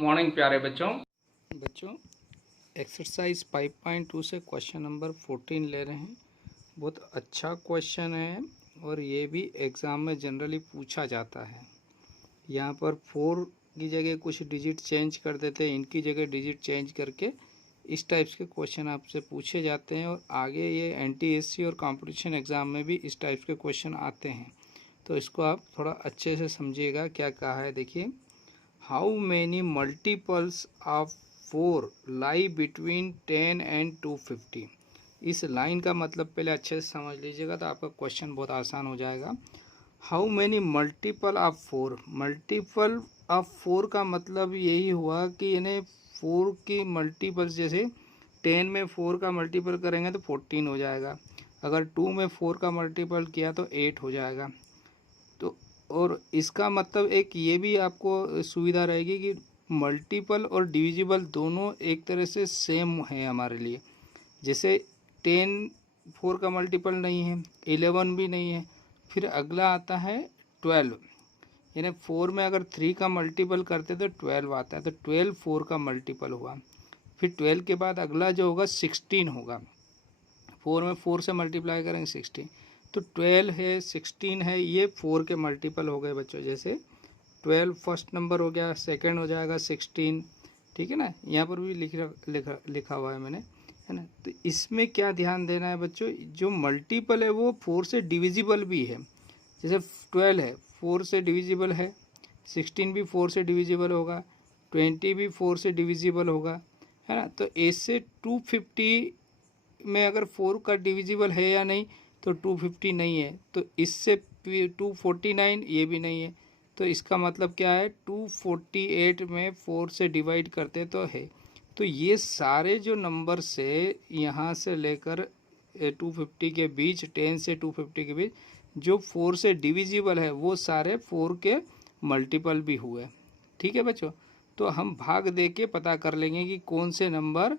Morning प्यारे बच्चों exercise 5.2 से क्वेश्चन नंबर 14 ले रहे हैं। बहुत अच्छा क्वेश्चन है और ये भी एग्ज़ाम में जनरली पूछा जाता है। यहाँ पर 4 की जगह कुछ डिजिट चेंज कर देते हैं, इनकी जगह डिजिट चेंज करके इस टाइप्स के क्वेश्चन आपसे पूछे जाते हैं और आगे ये NTSC और कंपटीशन एग्ज़ाम में भी इस टाइप के क्वेश्चन आते हैं। तो इसको आप थोड़ा अच्छे से समझिएगा क्या कहा है। देखिए, How many multiples of 4 lie between 10 and 250? इस लाइन का मतलब पहले अच्छे से समझ लीजिएगा तो आपका क्वेश्चन बहुत आसान हो जाएगा। How many multiple of 4? Multiple of 4 का मतलब यही हुआ कि यानी 4 की मल्टीपल्स, जैसे 10 में 4 का मल्टीपल करेंगे तो 14 हो जाएगा, अगर 2 में 4 का मल्टीपल किया तो 8 हो जाएगा। तो और इसका मतलब एक ये भी आपको सुविधा रहेगी कि मल्टीपल और डिविजिबल दोनों एक तरह से सेम है हमारे लिए। जैसे 10 4 का मल्टीपल नहीं है, 11 भी नहीं है। फिर अगला आता है 12, यानी 4 में अगर 3 का मल्टीपल करते तो 12 आता है, तो 12 4 का मल्टीपल हुआ। फिर 12 के बाद अगला जो होगा 16 होगा, 4 में 4 से मल्टीप्लाई करेंगे 16, तो 12 है 16 है, ये 4 के मल्टीपल हो गए बच्चों। जैसे 12 फर्स्ट नंबर हो गया, सेकंड हो जाएगा 16, ठीक है ना। यहाँ पर भी लिखा हुआ है मैंने, है ना। तो इसमें क्या ध्यान देना है बच्चों, जो मल्टीपल है वो 4 से डिविजिबल भी है। जैसे 12 है 4 से डिविजिबल है, 16 भी 4 से डिविजिबल होगा, 20 भी 4 से डिविजिबल होगा, है ना। तो ऐसे 250 में अगर 4 का डिविजिबल है या नहीं, तो 250 नहीं है। तो इससे 249 ये भी नहीं है। तो इसका मतलब क्या है, 248 में 4 से डिवाइड करते तो है। तो ये सारे जो नंबर से यहाँ से लेकर 250 के बीच, 10 से 250 के बीच जो 4 से डिविजिबल है वो सारे 4 के मल्टीपल भी हुए। ठीक है बच्चों, तो हम भाग दे के पता कर लेंगे कि कौन से नंबर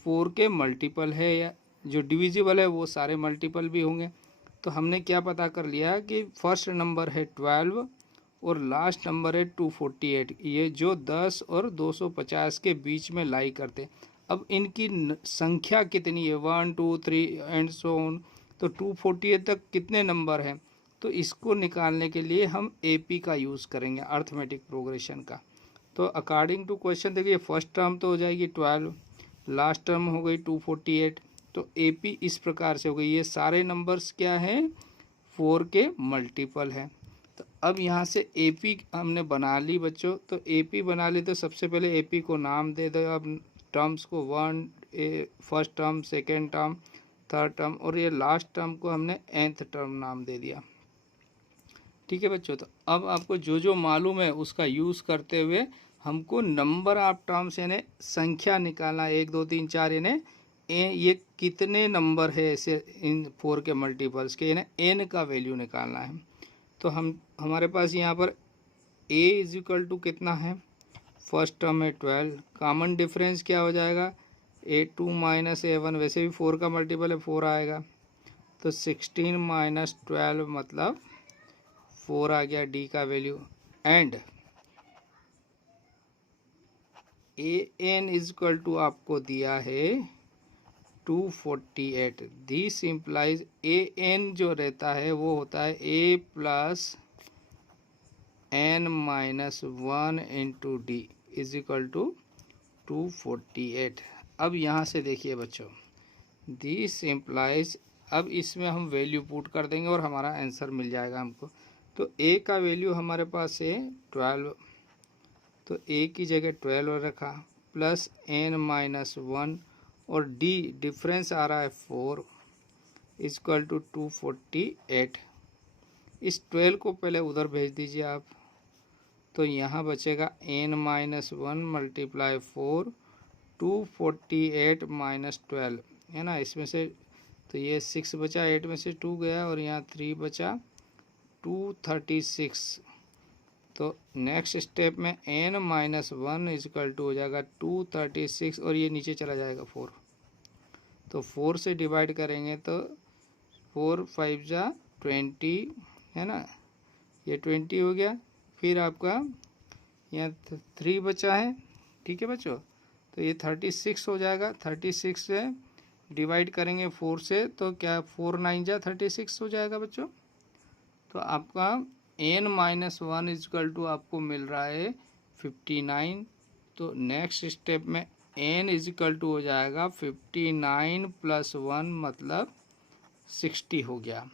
4 के मल्टीपल है, या जो डिविजिबल है वो सारे मल्टीपल भी होंगे। तो हमने क्या पता कर लिया कि फर्स्ट नंबर है 12 और लास्ट नंबर है 248, ये जो 10 और 250 के बीच में लाई करते। अब इनकी संख्या कितनी है, 1 2 3 एंड सो ऑन, तो 248 तक कितने नंबर हैं, तो इसको निकालने के लिए हम AP का यूज़ करेंगे, अर्थमेटिक प्रोग्रेशन का। तो अकॉर्डिंग टू क्वेश्चन देखिए, फर्स्ट टर्म तो हो जाएगी 12, लास्ट टर्म हो गई 248, तो AP इस प्रकार से हो गई। ये सारे नंबर्स क्या हैं, 4 के मल्टीपल हैं। तो अब यहाँ से AP हमने बना ली बच्चों। तो AP बना ली तो सबसे पहले AP को नाम दे दो अब टर्म्स को, 1 first term, second term, third term, और ये लास्ट टर्म को हमने nth टर्म नाम दे दिया। ठीक है बच्चों, तो अब आपको जो जो मालूम है उसका यूज़ करते हुए हमको नंबर ऑफ टर्म्स यानी संख्या निकालना, 1 2 3 4, यानी ये कितने नंबर है ऐसे इन 4 के मल्टीपल्स के, यानी n का वैल्यू निकालना है। तो हमारे पास यहाँ पर a इज इक्वल टू कितना है, फर्स्ट टर्म है 12, कॉमन डिफरेंस क्या हो जाएगा, a2 माइनस a1, वैसे भी 4 का मल्टीपल है 4 आएगा, तो 16 माइनस 12 मतलब 4 आ गया d का value. And an is equal to आपको दिया है 248। दिस इम्प्लाइज an जो रहता है वो होता है a plus n minus 1 into d is equal to 248। अब यहाँ से देखिए बच्चों, दिस इम्प्लाइज, अब इसमें हम वैल्यू पुट कर देंगे और हमारा आंसर मिल जाएगा हमको। तो a का वैल्यू हमारे पास है 12, तो a की जगह 12 रखा, प्लस n माइनस 1, और d डिफरेंस आ रहा है 4 इक्वल टू 248। इस 12 को पहले उधर भेज दीजिए आप, तो यहाँ बचेगा n माइनस 1 मल्टीप्लाई 4, 248 माइनस 12, है ना। इसमें से तो ये 6 बचा, 8 में से 2 गया और यहाँ 3 बचा, 236। तो नेक्स्ट स्टेप में n माइनस 1 इजकल टू हो जाएगा 236, और ये नीचे चला जाएगा 4, तो 4 से डिवाइड करेंगे तो 4 5 जा 20, है ना, ये 20 हो गया। फिर आपका यहाँ 3 बचा है, ठीक है बच्चों। तो ये 36 हो जाएगा, 36 से डिवाइड करेंगे 4 से तो क्या 4 9 जा 36 हो जाएगा बच्चों। तो आपका n-1 इजकल टू आपको मिल रहा है 59। तो नेक्स्ट स्टेप में n इजकल टू हो जाएगा 59 + 1 मतलब 60 हो गया।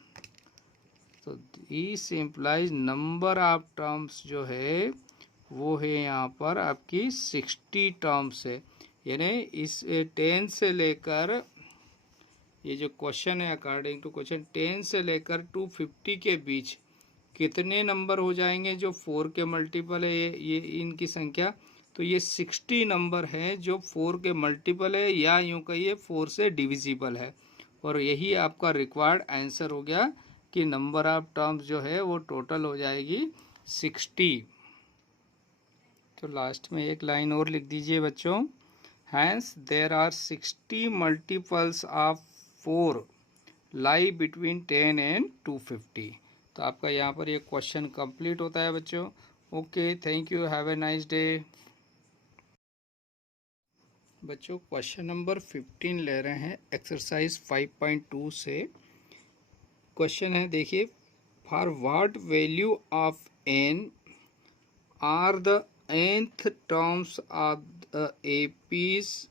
तो this implies number of terms जो है वो है यहाँ पर आपकी 60 टर्म्स है। यानी इस 10 से लेकर, ये जो क्वेश्चन है अकॉर्डिंग टू क्वेश्चन, 10 से लेकर 250 के बीच कितने नंबर हो जाएंगे जो 4 के मल्टीपल है, ये इनकी संख्या। तो ये 60 नंबर है जो 4 के मल्टीपल है, या यूँ कहिए 4 से डिविजिबल है। और यही आपका रिक्वायर्ड आंसर हो गया कि नंबर ऑफ टर्म्स जो है वो टोटल हो जाएगी 60। तो लास्ट में एक लाइन और लिख दीजिए बच्चों, hence there are 60 multiples of 4 lie between 10 and 250। तो आपका यहाँ पर ये क्वेश्चन कंप्लीट होता है बच्चों। Okay, thank you, have a nice day. बच्चों क्वेश्चन नंबर 15 ले रहे हैं एक्सरसाइज 5.2 से। क्वेश्चन है देखिए, for what value of n are the nth terms of the APs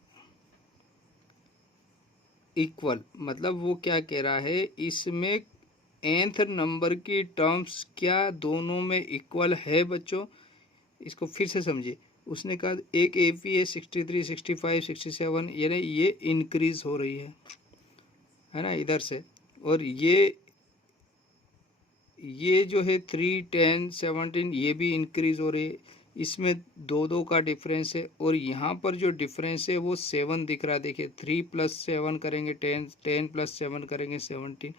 equal. मतलब वो क्या कह रहा है, इसमें nth नंबर की टर्म्स क्या दोनों में इक्वल है बच्चों। इसको फिर से समझिए, उसने कहा एक एपी है 63, 65, 67, यानी ये इंक्रीज हो रही है ना इधर से, और ये जो है 3, 10, 17 ये भी इंक्रीज हो रही है। इसमें 2 का डिफरेंस है, और यहाँ पर जो डिफरेंस है वो 7 दिख रहा है। देखिए 3 + 7 करेंगे 10, 10 + 7 करेंगे 17।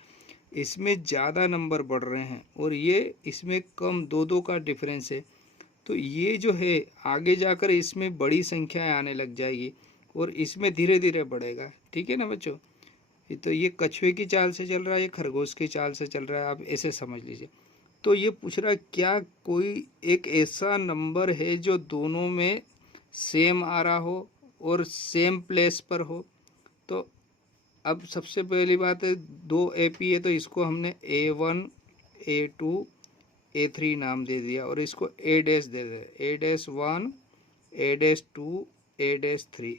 इसमें ज़्यादा नंबर बढ़ रहे हैं और ये इसमें कम 2 का डिफरेंस है। तो ये जो है आगे जाकर इसमें बड़ी संख्याएं आने लग जाएगी और इसमें धीरे धीरे बढ़ेगा। ठीक है ना बच्चों। तो ये कछुए की चाल से चल रहा है, ये खरगोश की चाल से चल रहा है, आप ऐसे समझ लीजिए। तो ये पूछ रहा है क्या कोई एक ऐसा नंबर है जो दोनों में सेम आ रहा हो और सेम प्लेस पर हो। तो अब सबसे पहली बात है 2 एपी है तो इसको हमने A1, A2, A3 नाम दे दिया और इसको A डैश दे दिया, A-1, A-2, A-3।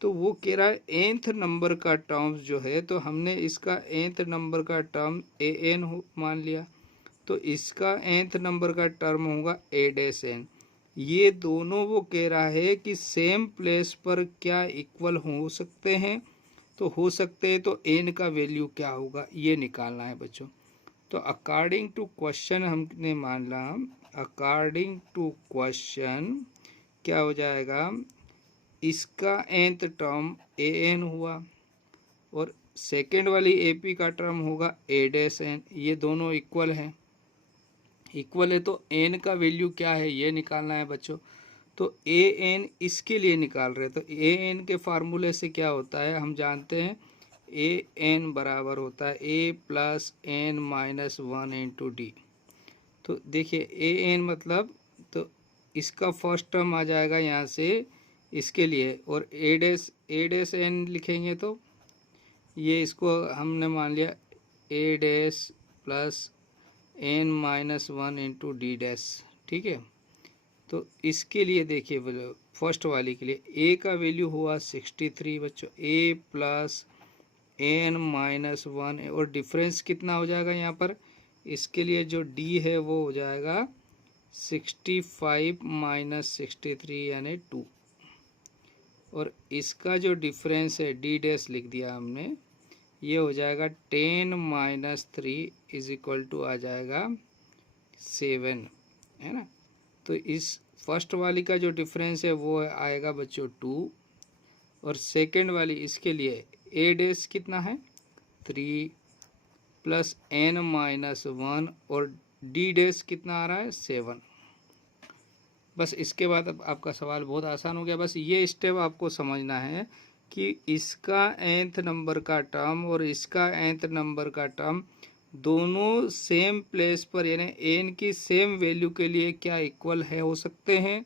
तो वो कह रहा है nth नंबर का टर्म्स जो है, तो हमने इसका nth नंबर का टर्म an मान लिया, तो इसका nth नंबर का टर्म होगा A-n। ये दोनों वो कह रहा है कि सेम प्लेस पर क्या इक्वल हो सकते हैं। तो हो सकते हैं तो n का वैल्यू क्या होगा ये निकालना है बच्चों। तो अकॉर्डिंग टू क्वेश्चन हमने मान ला, अकॉर्डिंग टू क्वेश्चन क्या हो जाएगा, इसका nth टर्म an हुआ और सेकेंड वाली AP का टर्म होगा A-n। ये दोनों इक्वल हैं, इक्वल है तो n का वैल्यू क्या है ये निकालना है बच्चों। तो an इसके लिए निकाल रहे हैं, तो an के फार्मूले से क्या होता है हम जानते हैं, an बराबर होता है a + n-1 × d। तो देखिए an मतलब, तो इसका फर्स्ट टर्म आ जाएगा यहाँ से इसके लिए, और A-n लिखेंगे तो ये इसको हमने मान लिया A- + n-1 × d डैश। ठीक है। तो इसके लिए देखिए फर्स्ट वाली के लिए a का वैल्यू हुआ 63 बच्चों, a + n-1, और डिफरेंस कितना हो जाएगा यहाँ पर, इसके लिए जो d है वो हो जाएगा 65 - 63 यानी 2, और इसका जो डिफरेंस है d डैश लिख दिया हमने, ये हो जाएगा 10 - 3 = आ जाएगा 7, है ना। तो इस फर्स्ट वाली का जो डिफरेंस है वो आएगा बच्चों 2, और सेकंड वाली इसके लिए A- कितना है 3 + n-1, और D- कितना आ रहा है 7। बस इसके बाद अब आपका सवाल बहुत आसान हो गया। बस ये स्टेप आपको समझना है कि इसका nth नंबर का टर्म और इसका nth नंबर का टर्म दोनों सेम प्लेस पर यानी n की सेम वैल्यू के लिए क्या इक्वल है हो सकते हैं,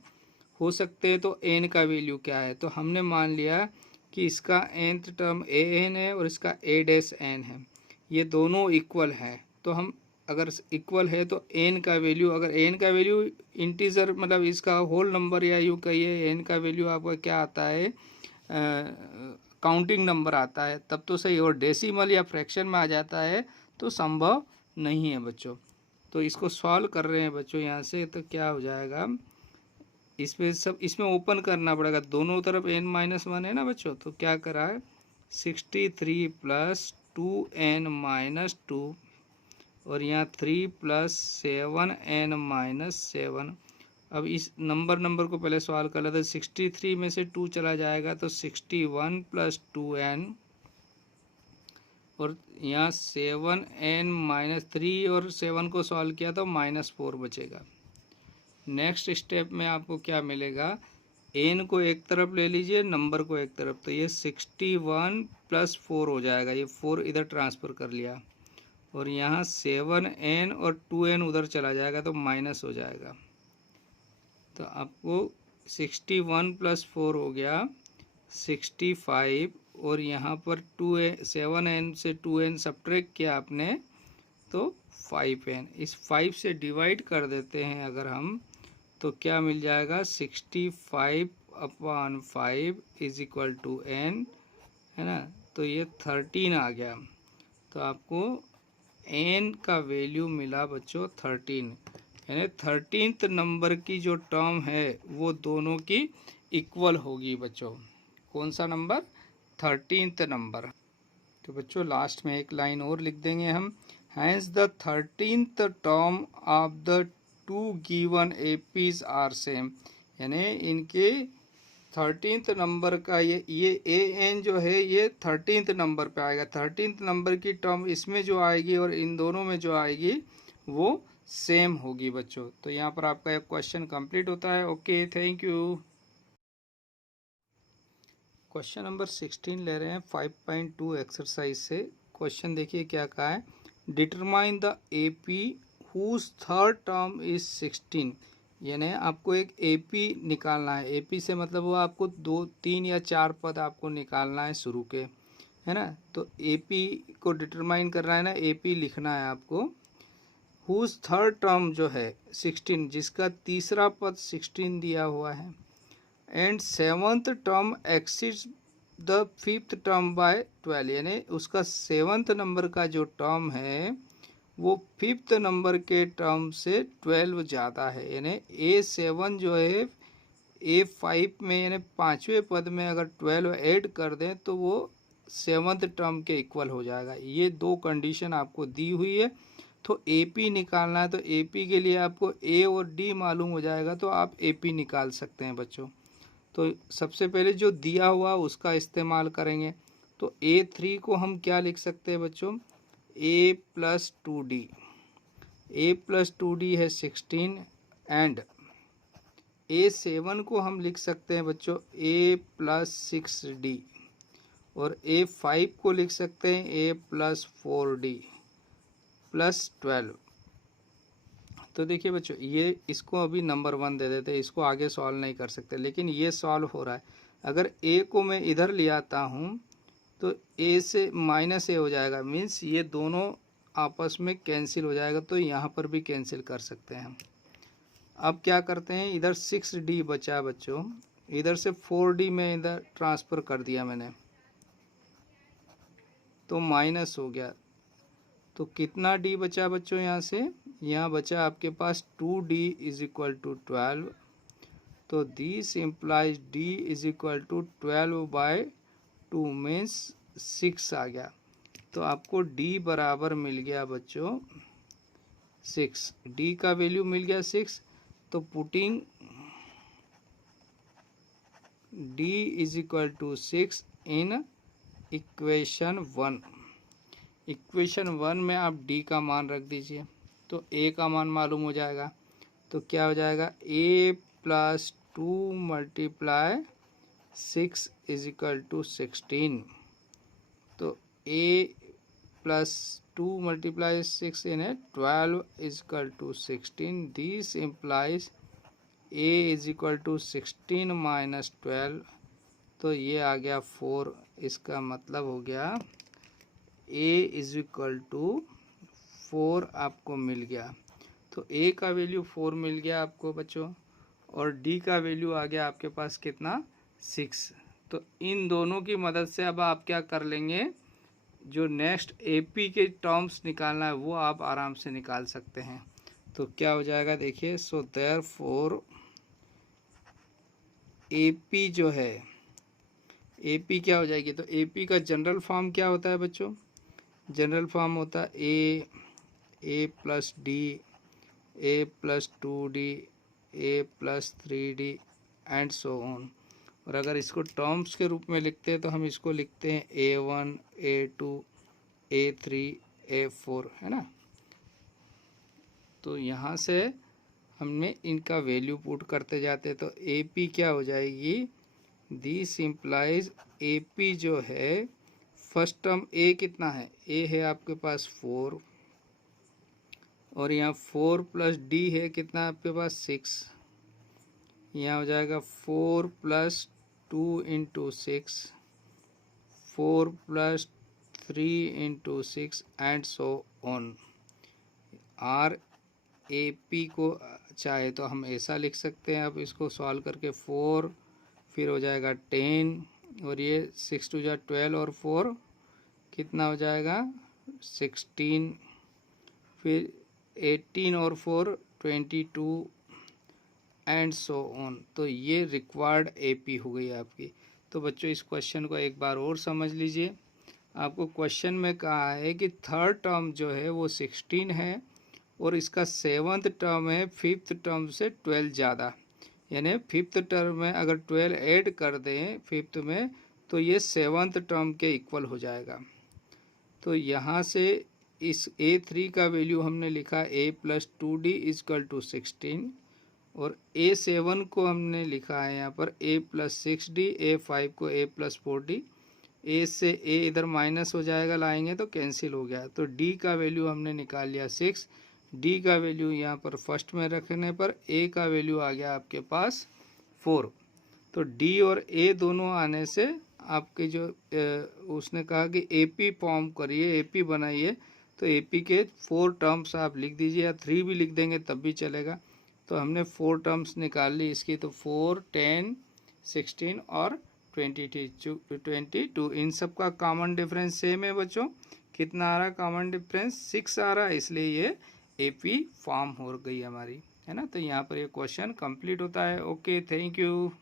हो सकते हैं। तो एन का वैल्यू क्या है, तो हमने मान लिया कि इसका nth टर्म ए एन है और इसका ए डैश एन है, ये दोनों इक्वल है। तो हम अगर इक्वल है तो एन का वैल्यू, अगर एन का वैल्यू इंटीजर मतलब इसका होल नंबर या यूँ कहिए एन का वैल्यू आपका क्या आता है, काउंटिंग नंबर आता है तब तो सही, और डेसिमल या फ्रैक्शन में आ जाता है तो संभव नहीं है बच्चों। तो इसको सॉल्व कर रहे हैं बच्चों यहाँ से, तो क्या हो जाएगा, इसमें सब इसमें ओपन करना पड़ेगा, दोनों तरफ n-1 है ना बच्चों। तो क्या करा है 63 प्लस 2n-2 और यहाँ 3 प्लस 7n-7। अब इस नंबर को पहले सॉल्व कर लेते हैं। 63 में से 2 चला जाएगा तो 61 प्लस 2n और यहाँ 7n-3 और 7 को सॉल्व किया तो -4 बचेगा। नेक्स्ट स्टेप में आपको क्या मिलेगा, एन को एक तरफ ले लीजिए, नंबर को एक तरफ, तो ये 61 प्लस 4 हो जाएगा, ये 4 इधर ट्रांसफ़र कर लिया और यहाँ 7n और 2n उधर चला जाएगा तो माइनस हो जाएगा। तो आपको 61 प्लस 4 हो गया 65 और यहाँ पर 7n से 2n सब्ट्रैक्ट किया आपने तो 5n, इस 5 से डिवाइड कर देते हैं अगर हम तो क्या मिल जाएगा 65/5 इज इक्वल टू n, है ना। तो ये 13 आ गया, तो आपको n का वैल्यू मिला बच्चों 13, यानी 13th नंबर की जो टर्म है वो दोनों की इक्वल होगी बच्चों। कौन सा नंबर, 13th नंबर। तो बच्चों लास्ट में एक लाइन और लिख देंगे हम, hence the 13th term of the 2 given APs are same, यानी इनके 13th नंबर का ये ए एन जो है ये 13th नंबर पे आएगा। 13th नंबर की टर्म इसमें जो आएगी और इन दोनों में जो आएगी वो सेम होगी बच्चों। तो यहाँ पर आपका एक क्वेश्चन कंप्लीट होता है। Okay, thank you. Question number 16 ले रहे हैं 5.2 एक्सरसाइज से। क्वेश्चन देखिए क्या कहा है, determine the AP whose third term is 16, यानी आपको एक एपी निकालना है। एपी से मतलब वो आपको 2, 3 या 4 पद आपको निकालना है शुरू के, है ना। तो एपी को डिटरमाइन करना है ना, एपी लिखना है आपको। हुज थर्ड टर्म जो है 16, जिसका तीसरा पद 16 दिया हुआ है, and 7th term exceeds the 5th term by 12, यानी उसका 7th नंबर का जो टर्म है वो 5th नंबर के टर्म से 12 ज़्यादा है, यानी A7 जो है A5 में यानी 5वें पद में अगर 12 ऐड कर दें तो वो 7th टर्म के इक्वल हो जाएगा। ये दो कंडीशन आपको दी हुई है। तो AP निकालना है, तो AP के लिए आपको A और D मालूम हो जाएगा तो आप AP निकाल सकते हैं बच्चों। तो सबसे पहले जो दिया हुआ उसका इस्तेमाल करेंगे। तो A3 को हम क्या लिख सकते हैं बच्चों, A plus 2D, A plus 2D है 16, एंड A7 को हम लिख सकते हैं बच्चों A प्लस 6D, और A5 को लिख सकते हैं A प्लस 4D प्लस 12। तो देखिए बच्चों ये इसको अभी नंबर 1 दे देते हैं, इसको आगे सॉल्व नहीं कर सकते, लेकिन ये सॉल्व हो रहा है। अगर A को मैं इधर ले आता हूँ तो A से -A हो जाएगा, मीन्स ये दोनों आपस में कैंसिल हो जाएगा, तो यहाँ पर भी कैंसिल कर सकते हैं हम। अब क्या करते हैं, इधर 6D बचा बच्चों, इधर से 4D में इधर ट्रांसफ़र कर दिया मैंने तो माइनस हो गया। तो कितना D बचा बच्चों, यहाँ से यहाँ बचा आपके पास 2D इज इक्वल टू 12। तो this implies D is equal to 12/2 means 6 आ गया। तो आपको D बराबर मिल गया बच्चों 6, D का वैल्यू मिल गया 6। तो putting D is equal to 6 in equation 1, equation 1 में आप D का मान रख दीजिए तो A का मान मालूम हो जाएगा। तो क्या हो जाएगा, A plus 2 multiply 6 is equal to 16। तो A plus 2 multiply 6 in 12 is equal to 16। This implies a is equal to 16 minus 12, तो ये आ गया 4। इसका मतलब हो गया ए इज इक्वल टू 4 आपको मिल गया। तो ए का वैल्यू 4 मिल गया आपको बच्चों, और डी का वैल्यू आ गया आपके पास कितना, 6। तो इन दोनों की मदद से अब आप क्या कर लेंगे, जो नेक्स्ट एपी के टर्म्स निकालना है वो आप आराम से निकाल सकते हैं। तो क्या हो जाएगा देखिए, सो देयरफॉर एपी जो है, एपी क्या हो जाएगी, तो एपी का जनरल फॉर्म क्या होता है बच्चों, जनरल फॉर्म होता है A plus D, A plus 2d, A plus 3d and so on. और अगर इसको टर्म्स के रूप में लिखते हैं तो हम इसको लिखते हैं A1, A2, A3, A4, है ना। तो यहाँ से हमने इनका वैल्यू पुट करते जाते तो AP क्या हो जाएगी, दिस इम्प्लाइज AP जो है, फर्स्ट टर्म A कितना है, A है आपके पास 4, और यहाँ 4 प्लस D है कितना आपके पास 6, यहाँ हो जाएगा 4 plus 2 into 6, 4 plus 3 into 6 and so on. आर ए पी को चाहे तो हम ऐसा लिख सकते हैं, अब इसको सॉल्व करके 4 फिर हो जाएगा 10, और ये 6 टू जा 12 और 4 कितना हो जाएगा 16, फिर 18 और 4 22 एंड सो ऑन। तो ये रिक्वायर्ड एपी हो गई आपकी। तो बच्चों इस क्वेश्चन को एक बार और समझ लीजिए। आपको क्वेश्चन में कहा है कि थर्ड टर्म जो है वो 16 है, और इसका 7th टर्म है 5th टर्म से 12 ज़्यादा, यानी 5th टर्म में अगर 12 ऐड कर दें 5th में तो ये 7th टर्म के इक्वल हो जाएगा। तो यहाँ से इस A3 का वैल्यू हमने लिखा A plus 2D is equal to 16, और A7 को हमने लिखा है यहाँ पर A प्लस 6D, A5 को A प्लस 4D। ए से ए इधर माइनस हो जाएगा, लाएंगे तो कैंसिल हो गया। तो डी का वैल्यू हमने निकाल लिया 6, डी का वैल्यू यहाँ पर फर्स्ट में रखने पर ए का वैल्यू आ गया आपके पास 4। तो डी और ए दोनों आने से आपके जो उसने कहा कि एपी फॉर्म करिए, एपी बनाइए, तो एपी के 4 टर्म्स आप लिख दीजिए, या 3 भी लिख देंगे तब भी चलेगा। तो हमने 4 टर्म्स निकाल ली इसकी, तो 4, 10, 16 और 22। इन सब का कॉमन डिफरेंस सेम है बच्चों, कितना आ रहा कॉमन डिफरेंस 6 आ रहा है, इसलिए ये एपी फॉर्म हो गई हमारी, है ना। तो यहाँ पर ये क्वेश्चन कंप्लीट होता है। Okay, thank you.